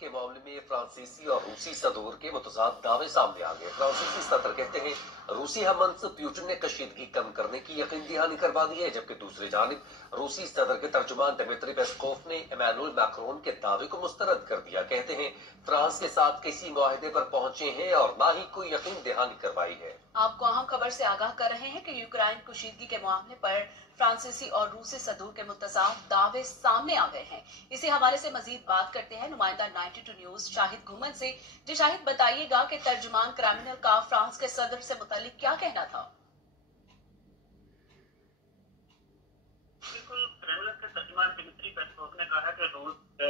के मामले में फ्रांसीसी और रूसी सदूर के मुतजाद दावे सामने आ गए। फ्रांसीसी सदर कहते हैं रूसी हममंसब प्यूटिन ने कशीदगी कम करने की यकीन दहानी करवा दी है, जबकि दूसरी जानिब रूसी सदर के तर्जुमान दिमित्री पेस्कोव ने इमैनुअल मैक्रोन के दावे को मुस्तरद कर दिया। कहते हैं फ्रांस के साथ किसी मुआहदे पर पहुंचे हैं और ना ही कोई यकीन दहानी करवाई है। आपको अहम खबर से आगाह कर रहे हैं कि यूक्रेन कशीदगी के मामले पर फ्रांसीसी और रूसी सदूर के मुतजाद दावे सामने आ गए हैं। इसी हवाले से मजीद बात करते हैं नुमाइंदा 92 न्यूज शाहिद घुमन से। जी शाहिद, बताइएगा कि तर्जुमान क्रिमिनल का फ्रांस के सदर से मुतालिक क्या कहना था? बिल्कुल, क्रेमलिन के तर्जुमान दिमित्री पेस्कोव ने कहा कि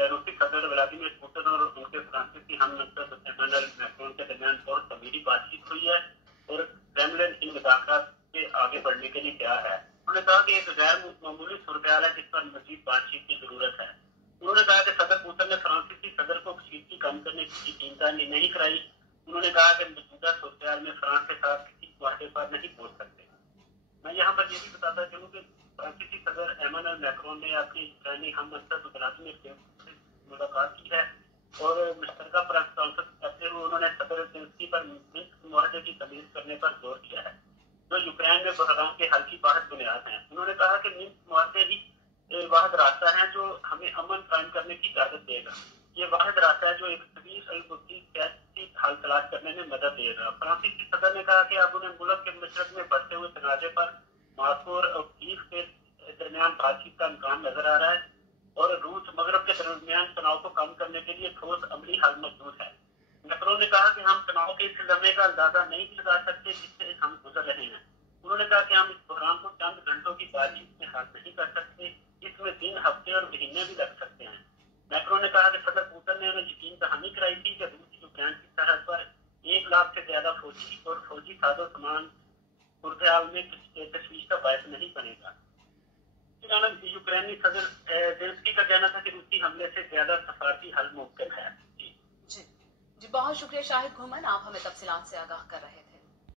रूसी सदर व्लादिमीर पुतिन और उनके फ्रांसीसी हममंसब इमैनुअल मैक्रोन के दरमियान बहुत तमीरी बातचीत हुई है और क्रेमलिन इन मुज़ाकरात के आगे बढ़ने के लिए तैयार है। उन्होंने कहा कि एक गैर मामूली सूरत-ए-हाल है जिस पर मजीद बातचीत की जरूरत है। उन्होंने कहा कि सदर पुतिन ने फ्रांसीसी सदर को कशीदगी कम करने की यकीनदहानी नहीं कराई। उन्होंने कहा कि मौजूदा सूरत-ए-हाल में फ्रांस के साथ किसी मुआहदे पर नहीं पहुंच सकते। मैं यहाँ पर ये भी बताता चलूँ कि फ्रांसीसी सदर इमैनुअल मैक्रोन ने अपनी यूक्रेनी हममंसब व्लादिमीर पुतिन से मुलाकात की है और मुश्तरका प्रेस कॉन्फ्रेंस करते हुए उन्होंने सदर जेलेंस्की पर मिन्स्क मुआहदे की तमीज़ करने पर जोर दिया है, जो यूक्रेन में बहरान के हल की वाहिद बुनियाद है। उन्होंने कहा कि मिन्स्क मुआहदे ही वाहिद रास्ता है जो हमें अमन कायम करने की इजाजत देगा। ये वाहिद रास्ता है जो एक तवील अलबुद्दी सियासी हल तलाश करने में मदद देगा। फ्रांसीसी सदर ने कहा कि अब उन्हें मुल्क के मशरक में बढ़ते हुए तनाज़े पर मॉस्को और कीव के दरमियान बातचीत का इम्कान नजर आ रहा है और रूस मगरब के दरमियान तनाव को कम करने के लिए ठोस अमली हल मौजूद है। मैक्रोन ने कहा कि हम तनाव के इस लम्हे का अंदाजा नहीं लगा सकते जिससे हम गुजर रहे हैं। उन्होंने कहा कि हम इस बहरान को चंद घंटों की बातचीत में हल नहीं कर सकते, इसमें दिन, हफ्ते और महीने भी लग सकते हैं। मैक्रोन ने कहा कि सदर पुतिन ने उन्हें यकीन दहानी कराई थी कि रूस यूक्रेन की सरहद पर 1 लाख से ज्यादा फौजी साजो सामान सूरत-ए-हाल में तशवीश का बायस नहीं बनेगा। यूक्रेनी सदर जेलेंस्की का कहना था कि रूसी हमले से ज्यादा सफारती हल मुमकिन है। जी, बहुत शुक्रिया शाहिद घुमन, आप हमें तफसीलात से आगाह कर रहे थे।